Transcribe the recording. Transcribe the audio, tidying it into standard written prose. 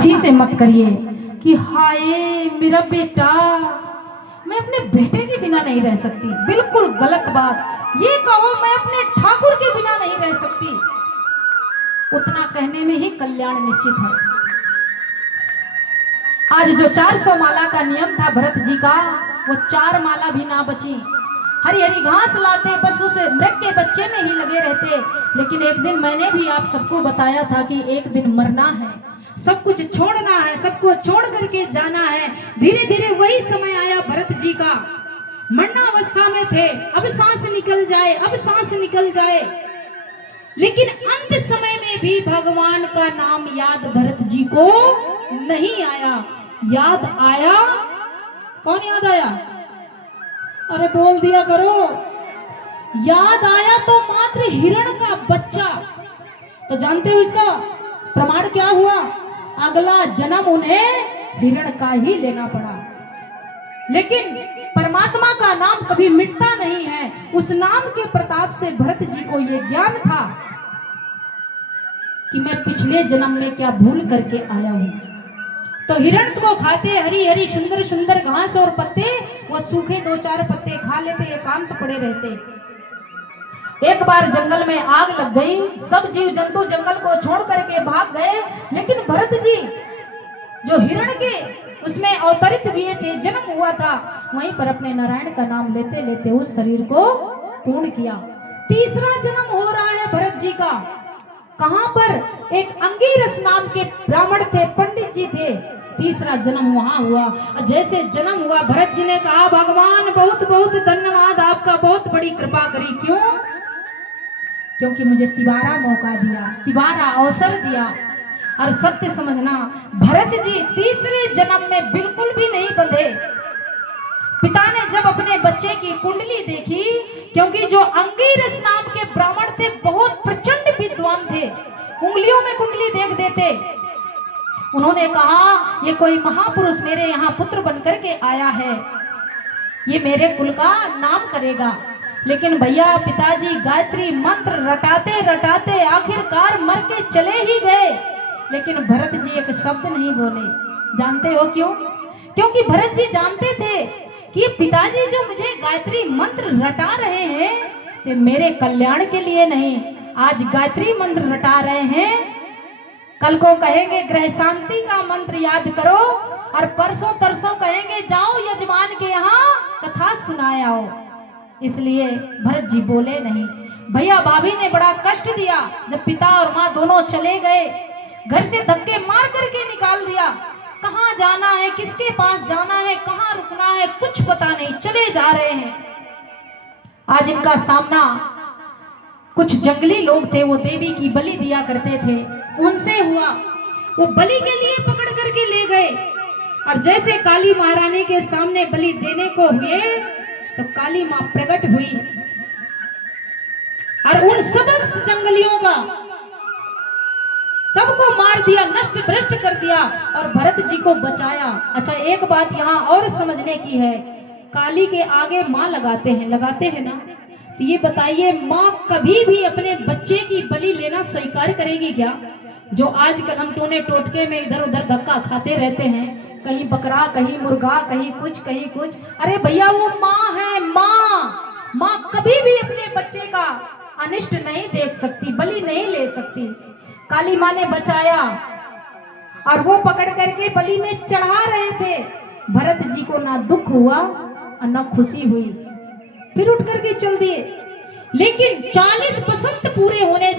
किसी से मत करिए कि हाय मेरा बेटा, मैं अपने बेटे के बिना नहीं रह सकती। बिल्कुल गलत बात। ये कहो मैं अपने ठाकुर के बिना नहीं रह सकती, उतना कहने में ही कल्याण निश्चित है। आज जो 400 माला का नियम था भरत जी का, वो 4 माला भी ना बची। हरी हरी घास लाते, बस उस मृग के बच्चे में ही लगे रहते। लेकिन एक दिन मैंने भी आप सबको बताया था कि एक दिन मरना है, सब कुछ छोड़ना है, सबको छोड़ करके जाना है। धीरे धीरे वही समय आया भरत जी का। मरणावस्था में थे, अब सांस निकल जाए, अब सांस निकल जाए। लेकिन अंत समय में भी भगवान का नाम याद भरत जी को नहीं आया। याद आया, कौन याद आया? अरे बोल दिया करो। याद आया तो मात्र हिरण का बच्चा। तो जानते हो इसका प्रमाण क्या हुआ? अगला जन्म उन्हें हिरण का ही लेना पड़ा। लेकिन परमात्मा का नाम कभी मिटता नहीं है। उस नाम के प्रताप से भरत जी को यह ज्ञान था कि मैं पिछले जन्म में क्या भूल करके आया हूं। तो हिरण को खाते हरी हरी सुंदर सुंदर घास और पत्ते, वो सूखे 2-4 पत्ते खा लेते, एकांत पड़े रहते। एक बार जंगल में आग लग गई, सब जीव जंतु जंगल को छोड़ करके भाग गए। लेकिन भरत जी जो हिरण के उसमें अवतरित हुए थे, जन्म हुआ था, वहीं पर अपने नारायण का नाम लेते लेते उस शरीर को पूर्ण किया। तीसरा जन्म हो रहा है भरत जी का। कहां पर? एक अंगीरस नाम के ब्राह्मण थे, पंडित जी थे। तीसरा जन्म वहां हुआ। जैसे जन्म हुआ, भरत जी ने कहा भगवान बहुत बहुत धन्यवाद, आपका बहुत बड़ी कृपा करी। क्यों? क्योंकि मुझे तिबारा मौका दिया, तिबारा अवसर दिया। और सत्य समझना, भरत जी तीसरे जन्म में बिल्कुल भी नहीं बंधे। पिता ने जब अपने बच्चे की कुंडली देखी, क्योंकि जो अंगीरस नाम के ब्राह्मण थे बहुत प्रचंड विद्वान थे, उंगलियों में कुंडली देख देते। उन्होंने कहा ये कोई महापुरुष मेरे यहाँ पुत्र बनकर के आया है, ये मेरे कुल का नाम करेगा। लेकिन भैया पिताजी गायत्री मंत्र रटाते रटाते आखिरकार मर के चले ही गए। लेकिन भरत जी एक शब्द नहीं बोले। जानते हो क्यों? क्योंकि भरत जी जानते थे कि पिताजी जो मुझे गायत्री मंत्र रटा रहे हैं, ये मेरे कल्याण के लिए नहीं। आज गायत्री मंत्र रटा रहे हैं, कल को कहेंगे ग्रह शांति का मंत्र याद करो, और परसों तरसों कहेंगे जाओ यजमान के यहाँ कथा सुनाए आओ। इसलिए भरत जी बोले नहीं। भैया भाभी ने बड़ा कष्ट दिया जब पिता और माँ दोनों चले गए, घर से धक्के मार करके निकाल दिया। कहाँ जाना है, किसके पास जाना है, कहाँ रुकना है, कुछ पता नहीं, चले जा रहे हैं। आज इनका सामना कुछ जंगली लोग थे, वो देवी की बलि दिया करते थे, उनसे हुआ। वो बलि के लिए पकड़ करके ले गए, और जैसे काली महारानी के सामने बलि देने को हुए तो काली मां प्रकट हुई और उन समस्त जंगलियों का सबको मार दिया, नष्ट भ्रष्ट कर दिया और भरत जी को बचाया। अच्छा एक बात यहाँ और समझने की है, काली के आगे माँ लगाते हैं ना, तो ये बताइए माँ कभी भी अपने बच्चे की बलि लेना स्वीकार करेगी क्या? जो आजकल हम टोने टोटके में इधर उधर धक्का खाते रहते हैं, कहीं बकरा कहीं मुर्गा कहीं कुछ। अरे भैया वो माँ है, माँ कभी भी अपने बच्चे का अनिष्ट नहीं देख सकती, बलि नहीं ले सकती। काली माँ ने बचाया और वो पकड़ करके बलि में चढ़ा रहे थे। भरत जी को ना दुख हुआ और ना खुशी हुई, फिर उठ करके चल दिए। लेकिन 40 बसंत पूरे होने